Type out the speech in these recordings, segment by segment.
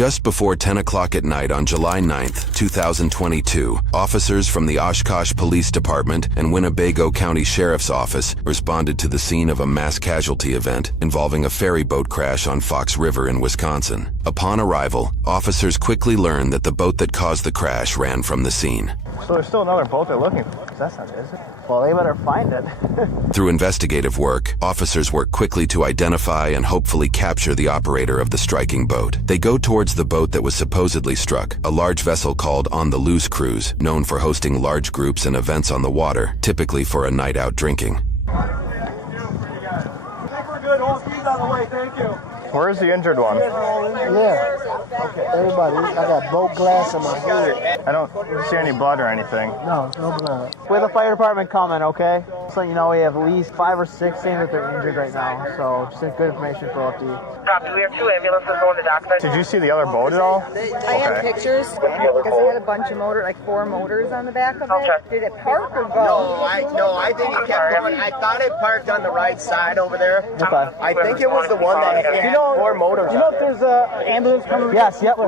Just before 10 o'clock at night on July 9th, 2022, officers from the Oshkosh Police Department and Winnebago County Sheriff's Office responded to the scene of a mass casualty event involving a ferry boat crash on Fox River in Wisconsin. Upon arrival, officers quickly learned that the boat that caused the crash ran from the scene. So there's still another boat they're looking for. That's not it, is it? Well, they better find it. Through investigative work, officers work quickly to identify and hopefully capture the operator of the striking boat. They go towards the boat that was supposedly struck, a large vessel called On the Loose Cruise, known for hosting large groups and events on the water, typically for a night out drinking. I think we're good. All speed's on the way. Thank you. Where's the injured one? Yeah. Okay. Everybody, I got boat glass in my head. I don't see any blood or anything. No blood. With the fire department coming, okay? So you know we have at least 5 or 6 saying that they're injured right now. So just good information for up to you. Copy. We have 2 ambulances going to dockside. Did you see the other boat at all? I have pictures because it had a bunch of like 4 motors on the back of it. Okay. Did it park or go? No, I think it kept going. I thought it parked on the right side over there. Okay. I think it was the one that had 4 motors. You know if there's a ambulance coming? Yes. Yep.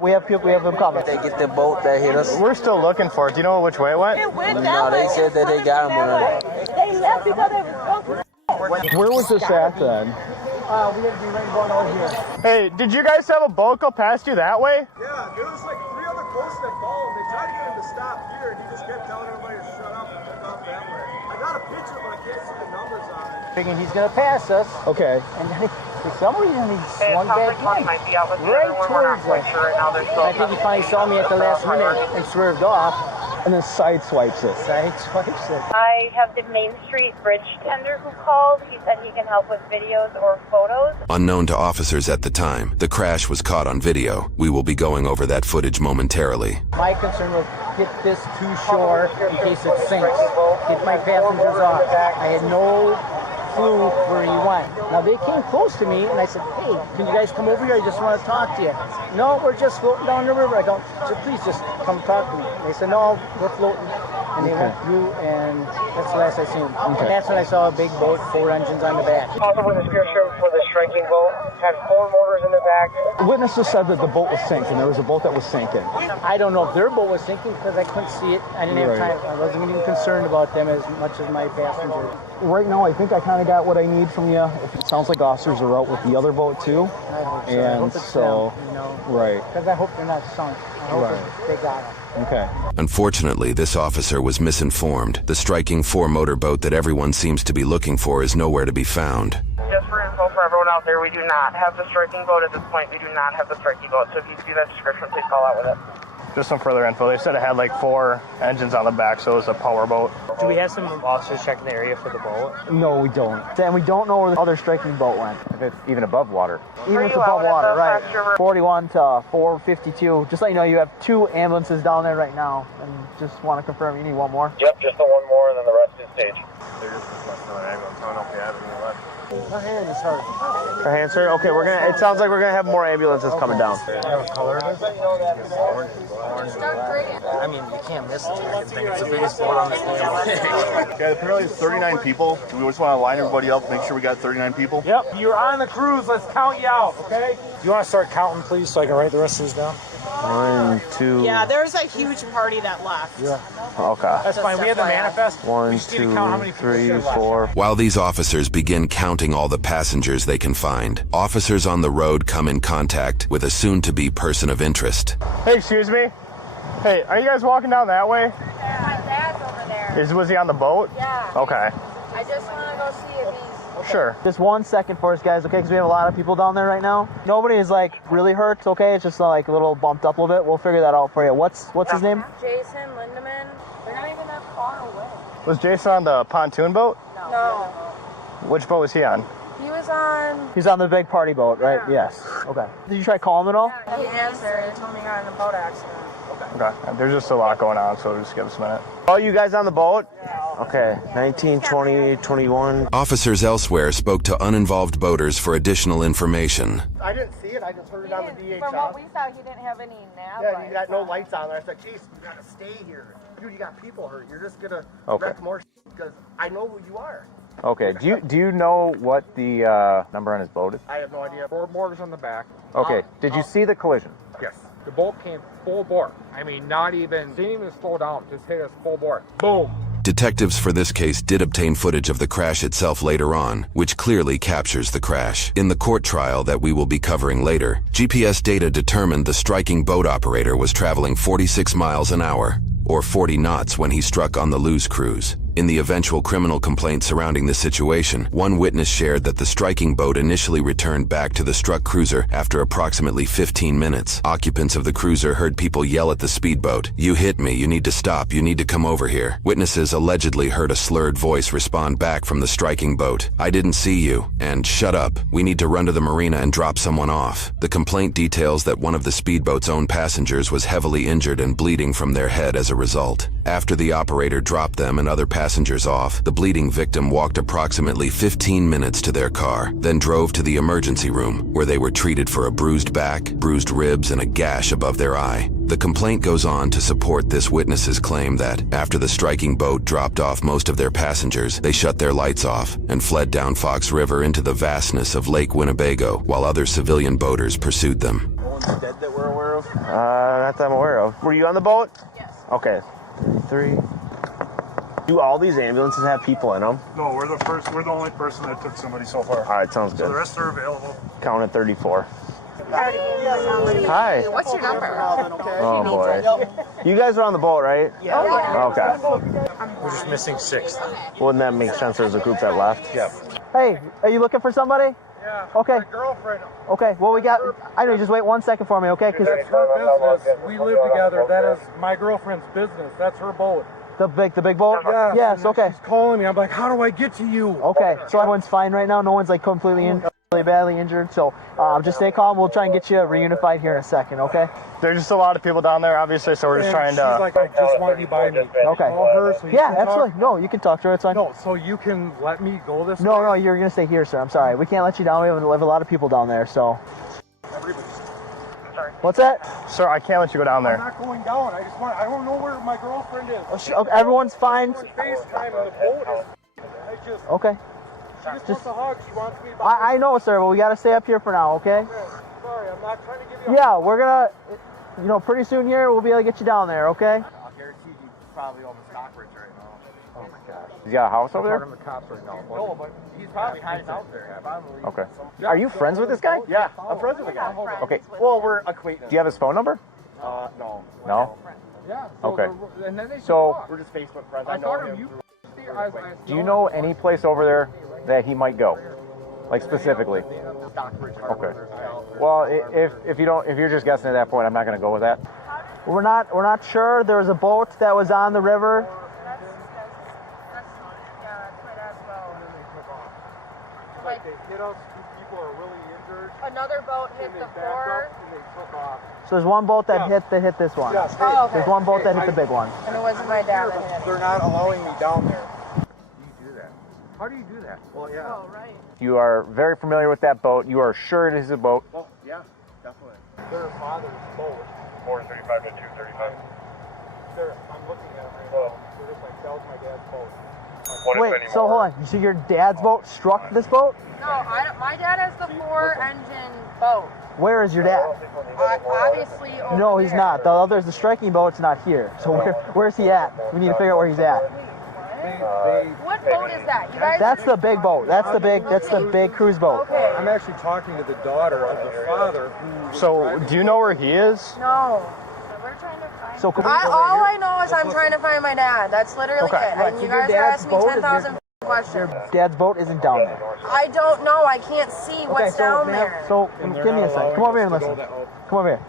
We have people. We have them coming. They get the boat that hit us. We're still looking for it. Do you know which way it went? No, they said that they got him already. They left because they were drunk. Where was this at then? We have to be ready going over here. Hey, did you guys have a boat go past you that way? Yeah, there was like 3 other boats that followed. They tried to get him to stop here, and he just kept telling everybody to shut up and took off that way. I got a picture, but I can't see the numbers on it. Thinking he's gonna pass us. Okay. And then for some reason he swung back in. Might be out with the Right other one. We're not towards quite us. sure right now. They're still I think he finally saw me at the last minute and swerved off. And then side swipes it. Swipes it. I have the Main Street bridge tender who called. He said he can help with videos or photos. Unknown to officers at the time, the crash was caught on video. We will be going over that footage momentarily. My concern was get this to shore in case it sinks. Get my passengers off. I had no clue where he went. Now they came close to me and I said, hey, can you guys come over here? I just want to talk to you. No, we're just floating down the river. I go, please just come talk to me. They said, no, we're floating. And they went through and that's the last I seen. And that's when I saw a big boat, 4 engines on the back. Also with the spearship for the striking boat, had 4 motors in the back. Witnesses said that the boat was sinking. There was a boat that was sinking. I don't know if their boat was sinking because I couldn't see it. I didn't have time. I wasn't even concerned about them as much as my passengers. Right now, I think I kind of got what I need from you. It sounds like officers are out with the other boat too. I hope so. And I hope it's so, them, you know, right. Because I hope they're not sunk. I hope they got them. Okay. Unfortunately, this officer was misinformed. The striking 4-motor boat that everyone seems to be looking for is nowhere to be found. Just for info for everyone out there, we do not have the striking boat at this point. We do not have the striking boat. So if you see that description, please call out with it. Just some further info. They said it had like 4 engines on the back, so it was a power boat. Do we have some officers checking the area for the boat? No, we don't. And we don't know where the other striking boat went. If it's even above water. Even if it's above water, right. 41 to 452. Just let you know you have 2 ambulances down there right now. And just want to confirm you need one more. Yep, just the 1 more and then the rest is stage. There is just another ambulance. I don't know if we have any left. Her hand is hurt. Her hand, sir? Okay, it sounds like we're gonna have more ambulances coming down. What color it is? Orange. I mean, you can't miss the freaking thing. It's the biggest boat on this damn lake. Okay, apparently it's 39 people. We just want to line everybody up, make sure we got 39 people. Yep, you're on the cruise. Let's count you out, okay? Do you want to start counting, please, so I can write the rest of these down? 1, 2. Yeah, there's a huge party that left. Yeah. Okay. That's fine. We have the manifest. 1, We just need to count how many 2, people 3, still left. 4. While these officers begin counting all the passengers they can find, officers on the road come in contact with a soon-to-be person of interest. Hey, excuse me? Hey, are you guys walking down that way? Yeah, my dad's over there. Was he on the boat? Yeah. Okay. I just want to go see if he's... Sure. Just 1 second for us, guys, okay? Because we have a lot of people down there right now. Nobody is like really hurt, okay? It's just like a little bumped up a little bit. We'll figure that out for you. What's his name? Jason Lindemann. They're not even that far away. Was Jason on the pontoon boat? No. Which boat was he on? He was on... He's on the big party boat, right? Yeah. Yes. Okay. Did you try calling him at all? He answered. He told me he got in a boat accident. Okay. There's just a lot going on, so just give us a minute. Oh, you guys on the boat? Okay, 19, 20, 21. Officers elsewhere spoke to uninvolved boaters for additional information. I didn't see it. I just heard it on the DHL. From what we saw, he didn't have any nav Yeah, lights you got no on. lights on there. I said, Jason, you gotta stay here. Dude, you got people hurt. You're just gonna Okay. wreck more because I know who you are. Okay. Do you know what the number on his boat is? I have no idea. 4 motors on the back. Okay. Did you see the collision? Yes. The boat came full bore. I mean, didn't even slow down. Just hit us full bore. Boom. Detectives for this case did obtain footage of the crash itself later on, which clearly captures the crash. In the court trial that we will be covering later, GPS data determined the striking boat operator was traveling 46 miles an hour, or 40 knots when he struck on the Luz cruise. In the eventual criminal complaint surrounding the situation, one witness shared that the striking boat initially returned back to the struck cruiser after approximately 15 minutes. Occupants of the cruiser heard people yell at the speedboat, "You hit me, you need to stop, you need to come over here." Witnesses allegedly heard a slurred voice respond back from the striking boat, "I didn't see you," and "Shut up, we need to run to the marina and drop someone off." The complaint details that one of the speedboat's own passengers was heavily injured and bleeding from their head as a result. After the operator dropped them and other passengers off, the bleeding victim walked approximately 15 minutes to their car, then drove to the emergency room, where they were treated for a bruised back, bruised ribs, and a gash above their eye. The complaint goes on to support this witness's claim that, after the striking boat dropped off most of their passengers, they shut their lights off and fled down Fox River into the vastness of Lake Winnebago, while other civilian boaters pursued them. No one's dead that we're aware of? Not that I'm aware of. Were you on the boat? Yes. Okay. 3. Do all these ambulances have people in them? No, we're the only person that took somebody so far. All right, sounds So the good. rest are available. Count at 34. Hi. What's your number? Oh boy. You guys are on the boat, right? Yeah. Okay. We're just missing 6. Wouldn't that make sense? There's a group that left. Yeah. Hey, are you looking for somebody? Yeah. Okay. My girlfriend. Okay, well, we got... I know, just wait 1 second for me, okay? Because That's her business. We live together. That is my girlfriend's business. That's her boat. the big boat? Yeah. Yes, okay. She's calling me. I'm like, how do I get to you? Okay, so everyone's fine right now? No one's, like, completely really badly injured? So just stay calm. We'll try and get you reunified here in a second, okay? There's just a lot of people down there, obviously, so we're just trying to... She's like, I just want you by me. Okay. Call her so you Yeah, can absolutely. talk. No, you can talk to her. It's fine. No, so you can let me go this way? No, you're going to stay here, sir. I'm sorry. We can't let you down. We have a lot of people down there, so... What's that? Sir, I can't let you go down there. I'm not going down. I don't know where my girlfriend is. Okay, everyone's fine. We're FaceTime and the boat is... Okay. She just wants a hug. She wants me by I know, sir, but we got to stay up here for now, okay? Sorry, I'm not trying to give you Yeah, we're going to, pretty soon here, we'll be able to get you down there, okay? I'll guarantee you probably over Stockbridge right now. Oh my gosh. You got a house over there? The cops right now. No, but he's probably hiding out there. Probably. Okay. Are you friends with this guy? Yeah, I'm friends with the guy. Okay. Well, we're acquaintances. Do you have his phone number? No. No? Yeah. Okay. And then they So- we're just Facebook friends. I know him. Do you know any place over there that he might go? Like specifically? Okay. Well, if you're just guessing at that point, I'm not going to go with that. We're not sure. There was a boat that was on the river. Like they hit us, 2 people are really injured. Another boat hit the floor. And they took off. So there's one boat that hit this one. Yes. Oh, okay. There's one boat that hit the big one. And it wasn't my dad that hit it. They're not allowing me down there. You do that. How do you do that? Well, yeah. Oh, right. You are very familiar with that boat. You are sure it is a boat. Well, yeah, definitely. Their father's boat. 435 to 235. I'm looking at it right now. They're just like, that was my dad's boat. Wait, so hold on. You see your dad's boat struck this boat? No, my dad has the 4-engine boat. Where is your dad? Obviously over No, he's there. not. There's the striking boat's not here. So where's he at? We need to figure out where he's at. What boat is that? You guys? That's the big boat. That's the big cruise boat. Okay. I'm actually talking to the daughter of the father who... So, do you know where he is? No. We're trying to find. So all I know is I'm trying to find my dad. That's literally Okay. it. And So you your guys are dad's asking me boat is 10,000 questions. dad's boat isn't down there. I don't know. I can't see what's down there. So give me a second. Come over here and listen. Come over here.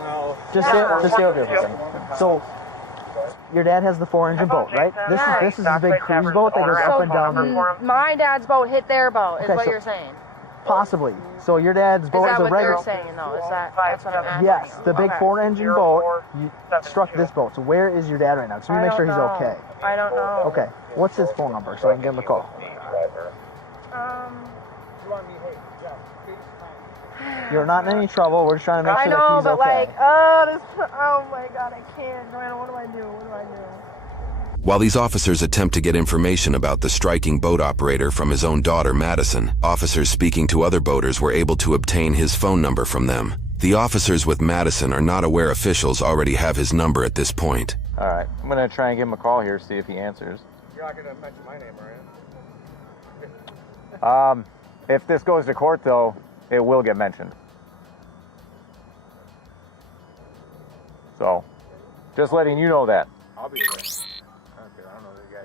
No. Just stay over here for a second. So your dad has the 4-engine boat, right? This is a big cruise boat that goes up and down. My dad's boat hit their boat, is Okay, what so- you're saying. Possibly. So your dad's Is boat that is a what regular. they're saying, though? That's what I'm asking? Yes, the big 4-engine boat struck this boat. So where is your dad right now? So we I make don't sure he's know. okay. I don't know. Okay. What's his phone number so I can give him a call? You're not in any trouble. We're just trying to make I sure know, that but he's okay. oh my God, I can't. Joanna, what do I do? While these officers attempt to get information about the striking boat operator from his own daughter, Madison, officers speaking to other boaters were able to obtain his phone number from them. The officers with Madison are not aware officials already have his number at this point. All right, I'm gonna try and give him a call here, see if he answers. You're not gonna mention my name, are you? If this goes to court, though, it will get mentioned. So, just letting you know that. I'll be there. Okay, I don't know who the guy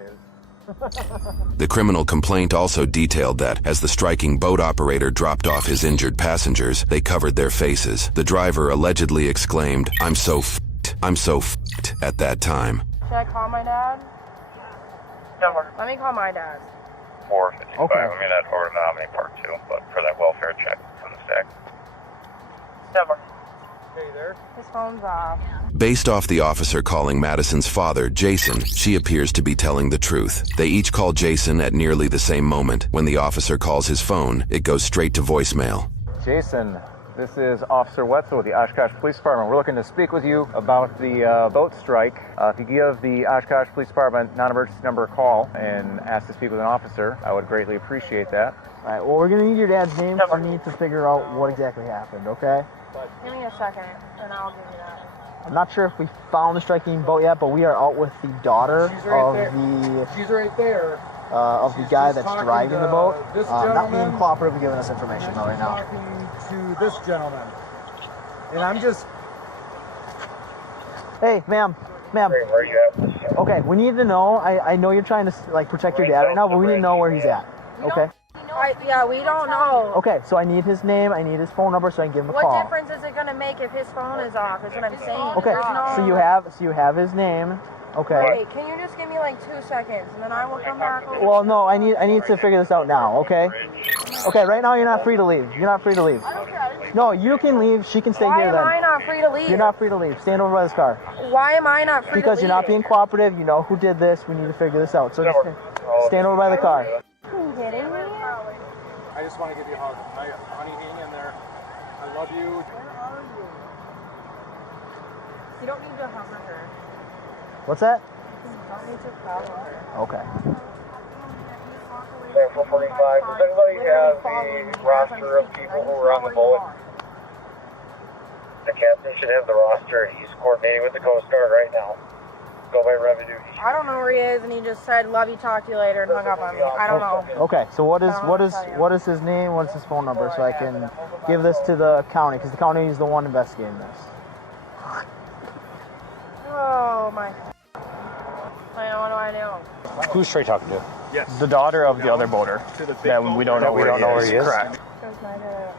is. The criminal complaint also detailed that, as the striking boat operator dropped off his injured passengers, they covered their faces. The driver allegedly exclaimed, I'm so f***ed at that time. Should I call my dad? No. Let me call my dad. 455. Okay. I mean, that order nominee part 2, but for that welfare check from the stack. Number. Hey there. His phone's off. Based off the officer calling Madison's father, Jason, she appears to be telling the truth. They each call Jason at nearly the same moment. When the officer calls his phone, it goes straight to voicemail. Jason, this is Officer Wetzel with the Oshkosh Police Department. We're looking to speak with you about the boat strike. If you give the Oshkosh Police Department non-emergency number a call and ask to speak with an officer, I would greatly appreciate that. All right, well, we're going to need your dad's name. I need to figure out what exactly happened, okay? Give me a second, and I'll give you that. I'm not sure if we found the striking boat yet, but we are out with the daughter She's right of She's right there. the guy that's talking driving the boat. this Not being gentleman. cooperative with giving us information though right now. Talking to this gentleman. And I'm just... Hey, ma'am. Where are you at? Okay, we need to know. I know you're trying to like protect your dad right now, but we need to know where he's at. Okay. Yeah, we don't know. Okay, so I need his name. I need his phone number so I can give him a What call. difference is it going to make if his phone is off? Is what I'm saying. Okay, There's no... so you have his name. Okay. Wait, can you just give me like 2 seconds, and then I will come back over? Well, no, I need to figure this out now. Okay. Okay, right now you're not free to leave. You're not free to leave. No, you can leave. She can stay Why here then. am I not free to leave? You're not free to leave. Stand over by this car. Why am I not free to leave? Because you're not being cooperative. You know who did this. We need to figure this out. So just stand over by the car. Are you kidding me? I just want to give you a hug. Honey, hang in there. I love you. You don't need to hug her. What's that? You don't need to hug her. Okay. 445. Does anybody have the roster of people who were on the boat? The captain should have the roster. He's coordinating with the Coast Guard right now. Go by revenue. I don't know where he is, and he just said, "Love you, talk to you later," and hung up on me. I don't know. Okay. So what is his name? What is his phone number so I can give this to the county because the county is the one investigating this. Oh my. I know. What do I do? Who's Trey talking to? Yes. The daughter of the other boater that we don't know where he is. Correct. There's my dad.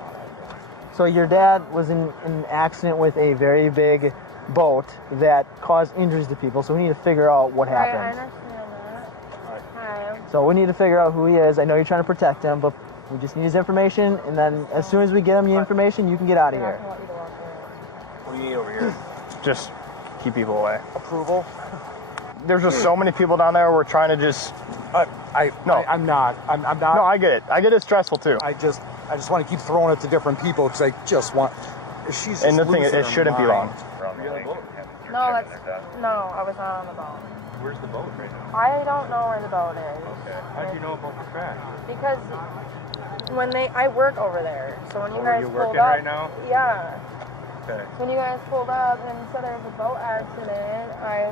So your dad was in an accident with a very big boat that caused injuries to people. So we need to figure out what I happened. understand that. Hi. So we need to figure out who he is. I know you're trying to protect him, but we just need his information. And then as soon as we get him the information, you can get out of here. What do you need over here? Just keep people away. Approval? There's just so many people down there. We're trying to just. I'm not. I'm not. No, I get it. I get it's stressful too. I just want to keep throwing it to different people because I just want. She's. And the thing is, it shouldn't be long. No, I was not on the boat. Where's the boat right now? I don't know where the boat is. Okay. How do you know about the crash? Because I work over there, so when you guys you pulled working up, right now? yeah. Okay. When you guys pulled up and said there was a boat accident, I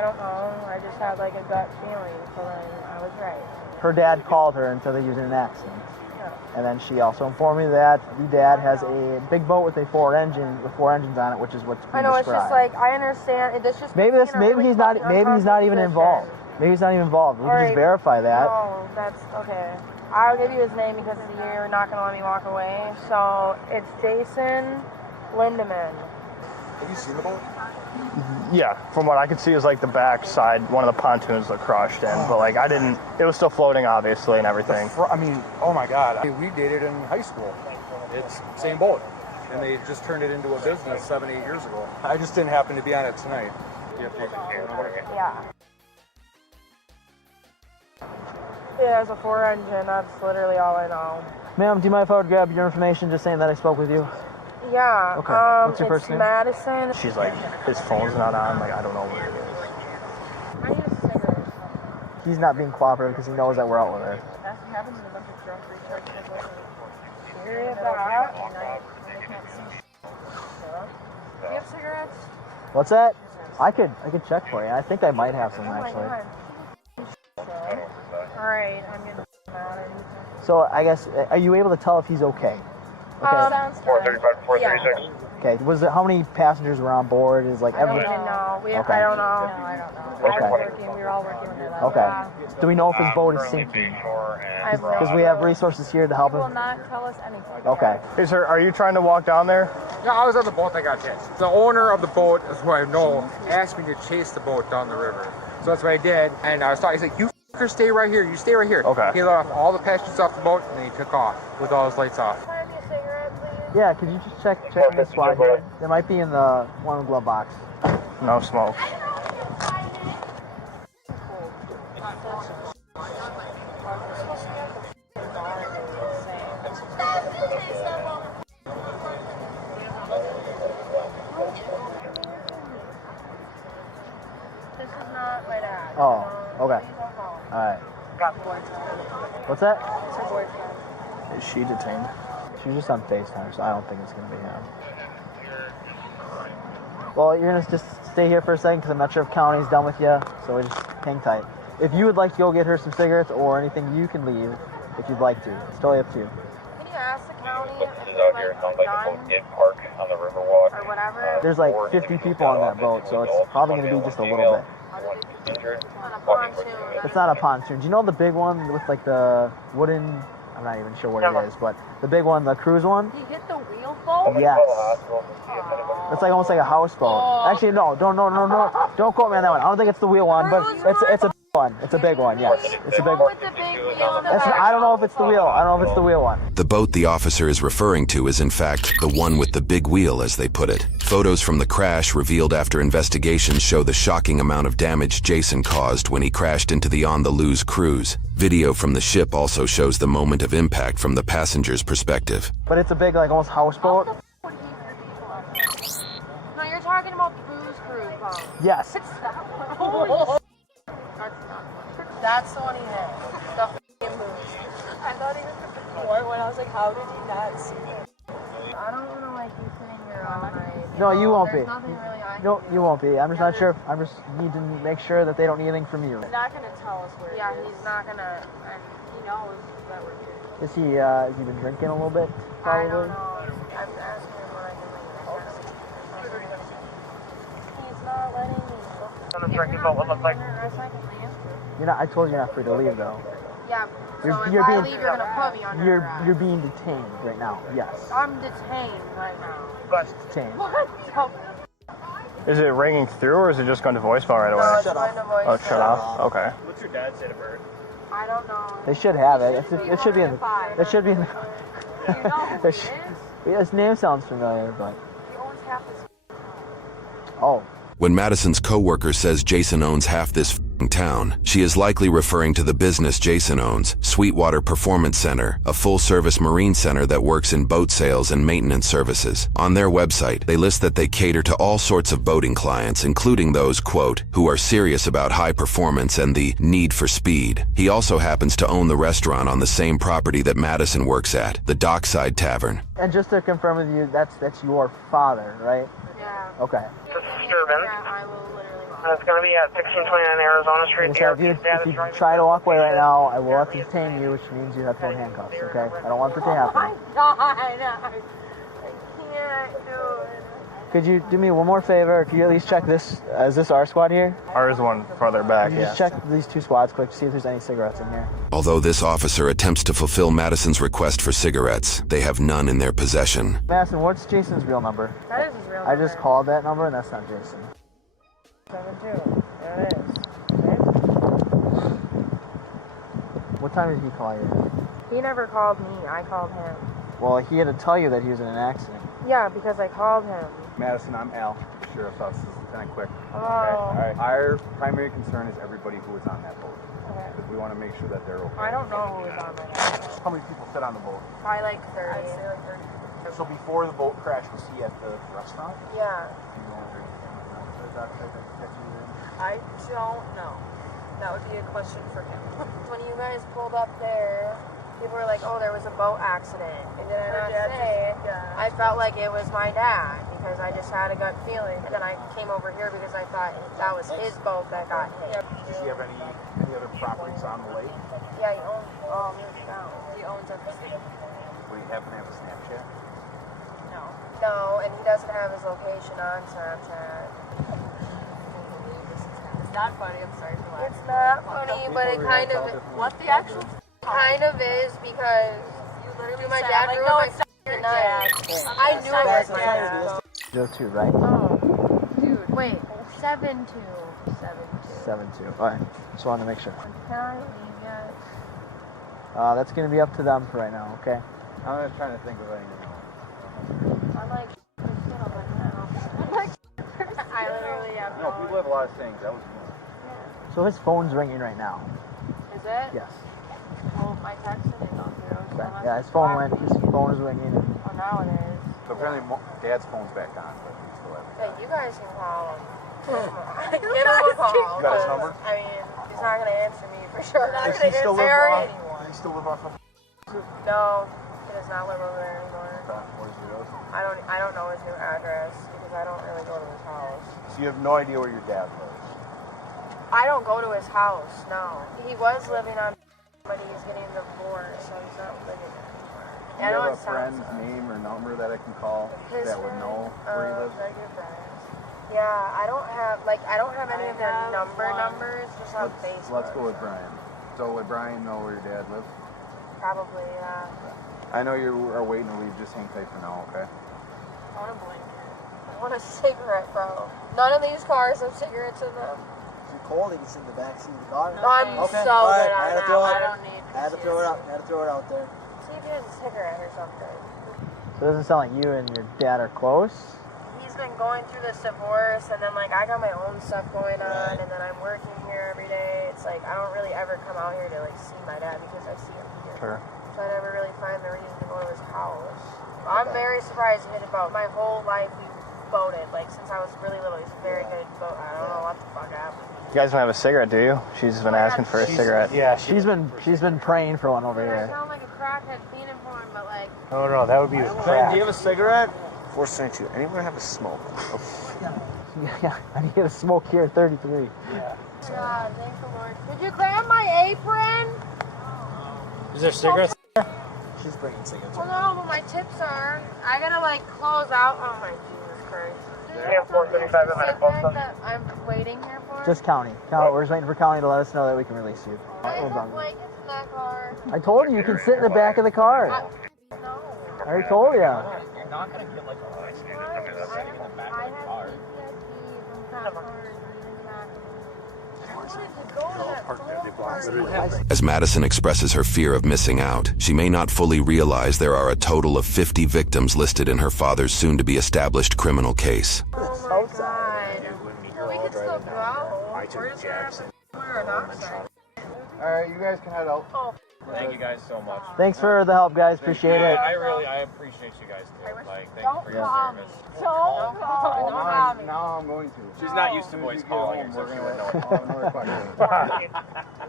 don't know, I just had like a gut feeling, so then I was right. Her dad called her and said that he was in an accident. Yeah. And then she also informed me that the dad has a big boat with four engines on it, which is what's being I know, described. it's just like, I understand, it's just Maybe he's not even involved. Maybe he's not even involved. We can just verify that. No, that's okay. I'll give you his name because you're not going to let me walk away. So it's Jason Lindemann. Have you seen the boat? Yeah, from what I could see is like the back side, one of the pontoons that crushed in, but like it was still floating obviously and everything. I mean, oh my God. We dated in high school. It's same boat. And they just turned it into a business 7-8 years ago. I just didn't happen to be on it tonight. Yeah. Yeah, it's a 4-engine. That's literally all I know. Ma'am, do you mind if I would grab your information just saying that I spoke with you? Yeah. Okay. What's your first name? Madison. She's like, his phone's not on, like I don't know where it is. I need to he's not being cooperative because he knows that we're out with her. That's what happens in a bunch of drunk recharge. Hear that? Do you have cigarettes? What's that? I could check for you. I think I might have some actually. Alright, I'm getting mad. So I guess, are you able to tell if he's okay? Sounds 435 to 436. Okay. Was it how many passengers were on board? Is like I don't every. even know. Okay. I don't know. I don't know. Okay. I was working. We were all working when they left. Okay. Do we know if his boat is sinking? Because we have resources here to help He will him. not tell us anything. Okay. Hey, sir, are you trying to walk down there? Yeah, I was on the boat that got hit. The owner of the boat, who I know, asked me to chase the boat down the river. So that's what I did. And I was talking, he's like, you f***er stay right here. You stay right here. Okay. He let off all the passengers off the boat, and then he took off with all his lights off. Buy me a cigarette, please. Yeah. Could you just check the squad here? There might be in the one glove box. No smoke. This is not my dad. Oh. Okay. All right. What's that? It's her boyfriend. Is she detained? She's just on FaceTime, so I don't think it's gonna be him. Well, you're gonna just stay here for a second because I'm not sure if county's done with you, so we just hang tight. If you would like to go get her some cigarettes or anything, you can leave if you'd like to. It's totally up to you. Can you ask the county if This is they're out here. Sounds like the boat did park on the Riverwalk. or whatever? There's like 50 people on that boat, so it's probably gonna be just a little bit. Injured. On a pontoon. It's not a pontoon. Do you know the big one with like the wooden? I'm not even sure what it is, but the big one, the cruise one. He hit the wheel boat? Yes. It's like almost like a houseboat. Actually, no, don't quote me on that one. I don't think it's the wheel one, but it's a one. It's a big one. Yes, it's a big one. With the big wheel in the I don't know if it's the wheel. I don't know if it's the wheel one. The boat the officer is referring to is in fact the one with the big wheel, as they put it. Photos from the crash revealed after investigations show the shocking amount of damage Jason caused when he crashed into the On the Loose cruise. Video from the ship also shows the moment of impact from the passenger's perspective. But it's a big, like almost houseboat. No, you're talking about the booze cruise, huh? Yes. That's the one he hit. The f***ing booze. I thought he was the boy when I was like, how did he not see it? I don't want to like be sitting here all night. No, you won't be. There's nothing really I No, can do. you won't be. I'm just not sure. I just need to make sure that they don't need anything from you. He's not going to tell us where Yeah, it is. he's not gonna. And He knows that we're here. Has he been drinking a little bit? I Probably. don't know. I'm asking him when I can leave. He's not letting me. On the drinking boat would look like. You're not. I told you you're not free to leave though. Yeah. You're- So if you're I being- leave, you're gonna put me under arrest. You're being detained right now. Yes. I'm detained right now. Detained. What? Is it ringing through or is it just going to voicemail right away? No, it's going to voice. Oh, it shut off? Okay. What's your dad's date of birth? I don't know. They should have it. It should be in. It should be in. You know who It he sh- is? His name sounds familiar, but He owns half this. oh. When Madison's co-worker says Jason owns half this f***ing town, she is likely referring to the business Jason owns, Sweetwater Performance Center, a full-service marine center that works in boat sales and maintenance services. On their website, they list that they cater to all sorts of boating clients, including those, quote, who are serious about high performance and the need for speed. He also happens to own the restaurant on the same property that Madison works at, the Dockside Tavern. And just to confirm with you, that's your father, right? Yeah. Okay. Disturbance. Yeah, I will literally. And it's going to be at 1629 Arizona Street. So if you try to walk away right now, I will have to detain you, which means you have to go in handcuffs, okay? I don't want that to Oh happen. my god. I can't do it. Could you do me one more favor? Could you at least check this? Is this our squad here? Ours is one farther back, Could you just yeah. check these two squads quick to see if there's any cigarettes in here? Although this officer attempts to fulfill Madison's request for cigarettes, they have none in their possession. Madison, what's Jason's real number? That is his real I just called that number and that's not Jason. 72. There it is. What time did he call you? He never called me. I called him. Well, he had to tell you that he was in an accident. Yeah, because I called him. Madison, I'm Al, Sheriff's Office, Lieutenant Quick. Oh. All right. Our primary concern is everybody who was on that boat. Okay. Because we want to make sure that they're okay. I don't know who was on my boat. How many people sit on the boat? Probably like 30. I'd say like 30. So before the boat crash, was he at the restaurant? Yeah. I don't know. That would be a question for him. When you guys pulled up there, people were like, oh, there was a boat accident. And did I not say, I felt like it was my dad because I just had a gut feeling. And then I came over here because I thought that was his boat that got hit. Does he have any other properties on the lake? Yeah, he owns all this down. He owns everything. Would he happen to have a Snapchat? No. No, and he doesn't have his location on Snapchat. It's not funny, I'm sorry for laughing. It's not funny, but it kind of... What the actual... Kind of is because You literally my said, dad like, ruined no, my it's not your night. dad. I knew it was my dad. 02, right? Oh, dude, wait. 7-2. 7-2. All right. Just wanted to make sure. Can I leave yet? That's going to be up to them for right now, okay? I'm just trying to think of anything. I'm like, I'm like, I literally have No, people have a lot of sayings. That was me. So his phone's ringing right now. Is it? Yes. Well, my text didn't go through. So Okay. Yeah, his phone went. His phone is ringing. Oh, now it is. So apparently Dad's phone's back on, but we still have it. Hey, you guys can call him. Give him a call. You got his number? I mean, he's not going to answer me for sure. Does he still live Ferry. off? Does he still live off of? No, he does not live over there anymore. What is yours? I don't know his new address because I don't really go to his house. So you have no idea where your dad lives? I don't go to his house, no. He was living on, but he's getting divorced, so he's not living there anymore. Do you have a friend's name or number that I can call that would know where he lives? Regular friends. Yeah, I don't have any of their numbers, just on Facebook. Let's go with Brian. So would Brian know where your dad lives? Probably, yeah. I know you are waiting to leave. Just hang tight for now, okay? I want a blanket. I want a cigarette, bro. None of these cars have cigarettes in them. If you're cold, you can sit in the back seat of the car. I'm Okay. so All good right. on that. I don't need I had to throw it out. I had to throw it out there. See if he has a cigarette or something. So it doesn't sound like you and your dad are close. He's been going through this divorce, and then like I got my own stuff going on, and then I'm working here every day. It's like I don't really ever come out here to like see my dad because I see him here. Sure. So I never really find the reason to go to his house. I'm very surprised he hit a boat. My whole life we boated. Like since I was really little, he's a very good boat. I don't know what the fuck happened. You guys don't have a cigarette, do you? She's been asking for a cigarette. Yeah, she's been praying for one over I here. sound like a crackhead fiending for him, but like. Oh no, that would be the crack. Do you have a cigarette? 472. Anyone have a smoke? Yeah, I need a smoke here at 33. Yeah. God, thank the Lord. Did you grab my apron? Is there cigarettes? She's bringing cigarettes. Well, no, but my tips are. I gotta like close out. Oh my Jesus Christ. Yeah, 435 a minute, both that I'm waiting here for. Just county. We're just waiting for county to let us know that we can release you. I have blankets in that car. I told you can sit in the back of the car. No. I already told you. You're not going to get like a nice sitting in the back of the car. As Madison expresses her fear of missing out, she may not fully realize there are a total of 50 victims listed in her father's soon-to-be-established criminal case. Oh my God. We can still go. We're just Jackson. We're not sorry. Alright, you guys can head out. Oh. Thank you guys so much. Thanks for the help, guys. Appreciate it. I appreciate you guys too. Like, thank you for your service. Don't call me. Now I'm going to. She's not used to boys calling her, so she wouldn't know.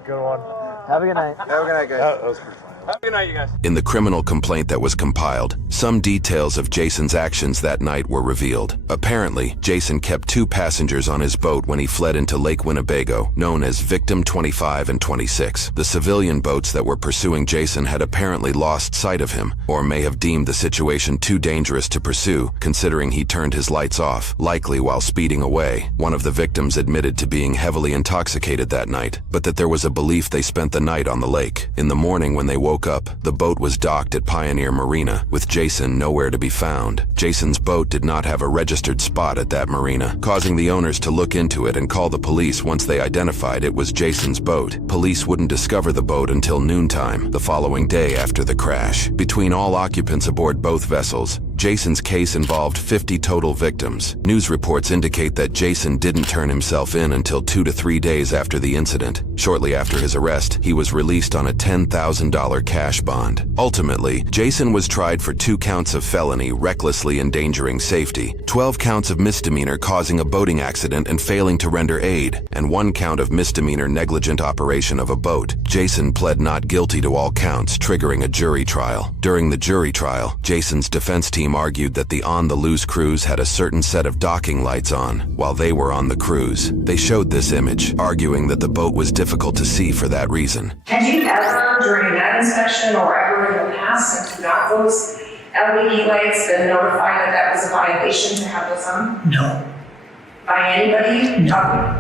Good one. Have a good night. Have a good night, guys. That was pretty funny. Have a good night, you guys. In the criminal complaint that was compiled, some details of Jason's actions that night were revealed. Apparently, Jason kept 2 passengers on his boat when he fled into Lake Winnebago, known as Victim 25 and 26. The civilian boats that were pursuing Jason had apparently lost sight of him, or may have deemed the situation too dangerous to pursue, considering he turned his lights off, likely while speeding away. One of the victims admitted to being heavily intoxicated that night, but that there was a belief they spent the night on the lake. In the morning when they woke up, the boat was docked at Pioneer Marina, with Jason nowhere to be found. Jason's boat did not have a registered spot at that marina, causing the owners to look into it and call the police once they identified it was Jason's boat. Police wouldn't discover the boat until noontime, the following day after the crash. Between all occupants aboard both vessels, Jason's case involved 50 total victims. News reports indicate that Jason didn't turn himself in until 2 to 3 days after the incident. Shortly after his arrest, he was released on a $10,000 cash bond. Ultimately, Jason was tried for 2 counts of felony recklessly endangering safety, 12 counts of misdemeanor causing a boating accident and failing to render aid, and 1 count of misdemeanor negligent operation of a boat. Jason pled not guilty to all counts, triggering a jury trial. During the jury trial, Jason's defense team argued that the On the Loose cruise had a certain set of docking lights on while they were on the cruise. They showed this image, arguing that the boat was difficult to see for that reason. Had you ever, during that inspection or ever in the past, since you got those LED lights, been notified that that was a violation to have those on? No. By anybody? No.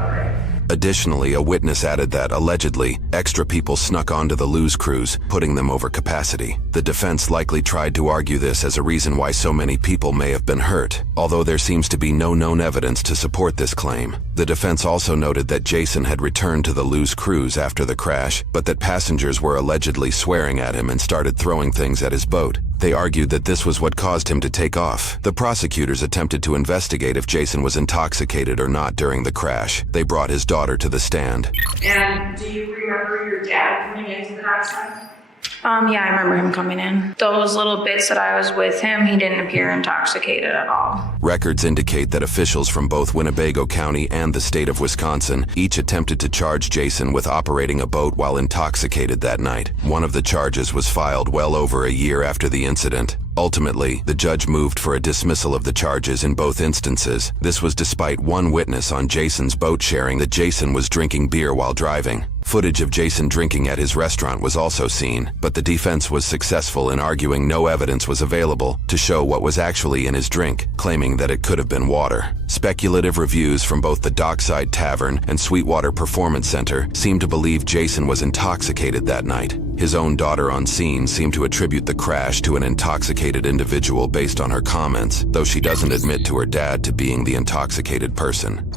Additionally, a witness added that, allegedly, extra people snuck onto the Luz cruise, putting them over capacity. The defense likely tried to argue this as a reason why so many people may have been hurt, although there seems to be no known evidence to support this claim. The defense also noted that Jason had returned to the Luz cruise after the crash, but that passengers were allegedly swearing at him and started throwing things at his boat. They argued that this was what caused him to take off. The prosecutors attempted to investigate if Jason was intoxicated or not during the crash. They brought his daughter to the stand. And do you remember your dad coming into the dockside? Yeah, I remember him coming in. Those little bits that I was with him, he didn't appear intoxicated at all. Records indicate that officials from both Winnebago County and the state of Wisconsin each attempted to charge Jason with operating a boat while intoxicated that night. One of the charges was filed well over a year after the incident. Ultimately, the judge moved for a dismissal of the charges in both instances. This was despite one witness on Jason's boat sharing that Jason was drinking beer while driving. Footage of Jason drinking at his restaurant was also seen, but the defense was successful in arguing no evidence was available to show what was actually in his drink, claiming that it could have been water. Speculative reviews from both the Dockside Tavern and Sweetwater Performance Center seem to believe Jason was intoxicated that night. His own daughter on scene seemed to attribute the crash to an intoxicated individual based on her comments, though she doesn't admit to her dad to being the intoxicated person.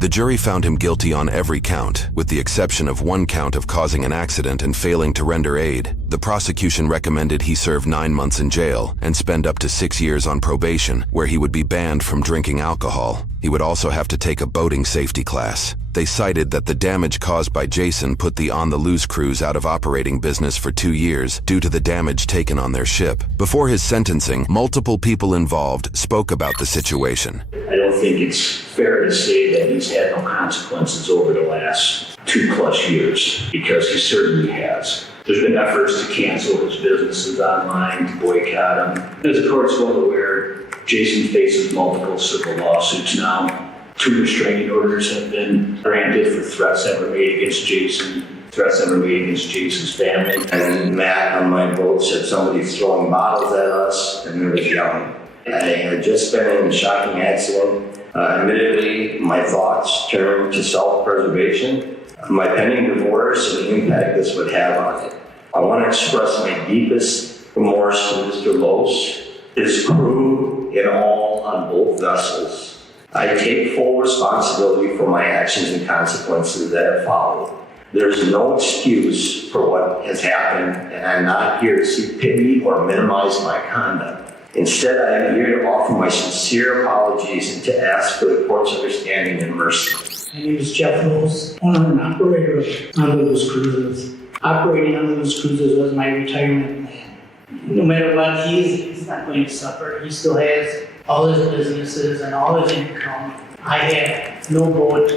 The jury found him guilty on every count, with the exception of 1 count of causing an accident and failing to render aid. The prosecution recommended he serve 9 months in jail and spend up to 6 years on probation, where he would be banned from drinking alcohol. He would also have to take a boating safety class. They cited that the damage caused by Jason put the On the Loose cruise out of operating business for 2 years due to the damage taken on their ship. Before his sentencing, multiple people involved spoke about the situation. I don't think it's fair to say that he's had no consequences over the last 2+ years, because he certainly has. There's been efforts to cancel his businesses online, to boycott him. As the court's well aware, Jason faces multiple civil lawsuits now. 2 restraining orders have been granted for threats that were made against Jason, threats that were made against Jason's family. And Matt on my boat said somebody's throwing bottles at us, and there was yelling. I had just been in a shocking accident. Admittedly, my thoughts turned to self-preservation, my pending divorce, and the impact this would have on it. I want to express my deepest remorse to Mr. Los, his crew, and all on both vessels. I take full responsibility for my actions and consequences that have followed. There's no excuse for what has happened, and I'm not here to seek pity or minimize my conduct. Instead, I am here to offer my sincere apologies and to ask for the court's understanding and mercy. My name is Jeff Knowles, owner and operator of On the Loose Cruises. Operating On the Loose Cruises was my retirement plan. No matter what, he's not going to suffer. He still has all his businesses and all his income. I have no boat,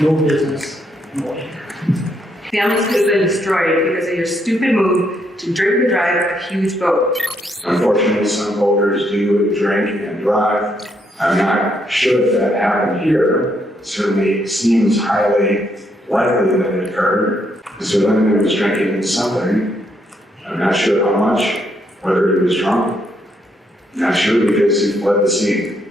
no business, no income. Families could have been destroyed because of your stupid move to drink and drive a huge boat. Unfortunately, some boaters do drink and drive. I'm not sure if that happened here. It certainly seems highly likely that it occurred. Mr. Lindeman was drinking something. I'm not sure how much, whether he was drunk. I'm not sure because he fled the scene.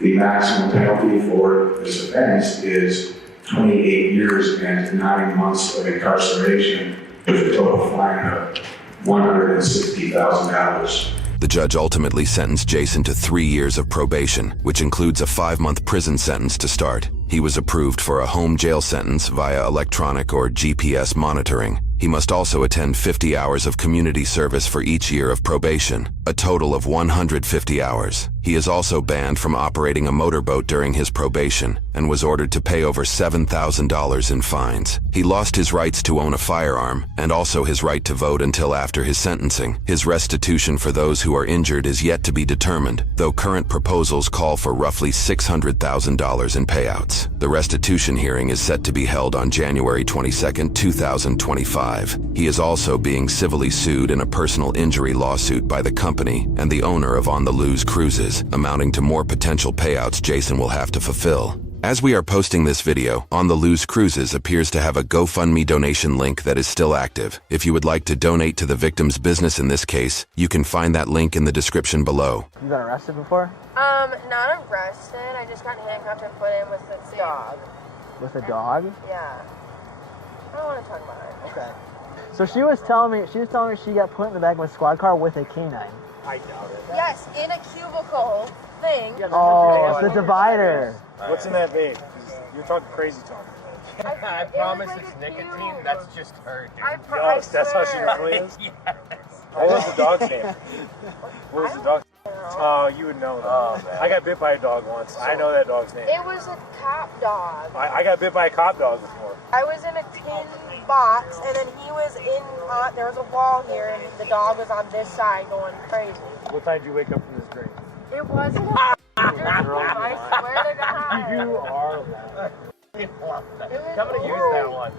The maximum penalty for this offense is 28 years and 9 months of incarceration with a total fine of $160,000. The judge ultimately sentenced Jason to 3 years of probation, which includes a 5-month prison sentence to start. He was approved for a home jail sentence via electronic or GPS monitoring. He He must also attend 50 hours of community service for each year of probation, a total of 150 hours. He is also banned from operating a motorboat during his probation and was ordered to pay over $7,000 in fines. He lost his rights to own a firearm and also his right to vote until after his sentencing. His restitution for those who are injured is yet to be determined, though current proposals call for roughly $600,000 in payouts. The restitution hearing is set to be held on January 22, 2025. He is also being civilly sued in a personal injury lawsuit by the company and the owner of On the Loose Cruises, amounting to more potential payouts Jason will have to fulfill. As we are posting this video, On the Loose Cruises appears to have a GoFundMe donation link that is still active. If you would like to donate to the victim's business in this case, you can find that link in the description below. You got arrested before? Not arrested. I just got handcuffed and put in with the dog. With a dog? Yeah. I don't want to talk about it. Okay. So she was telling me she got put in the back of a squad car with a canine. I doubt it. Yes, in a cubicle thing. Oh, it's the divider. What's in that vape? You're talking crazy talk. I promise it's nicotine. That's just her, dude. Yes, that's how she really is? Yes. What was the dog's name? What was the dog's name? Oh, you would know that. Oh, man. I got bit by a dog once. I know that dog's name. It was a cop dog. I got bit by a cop dog before. I was in a tin box, and then he was in, there was a wall here, and the dog was on this side going crazy. What time did you wake up from this drink? It wasn't a dream, I swear to God. You are lying. It was I'm gonna use that one.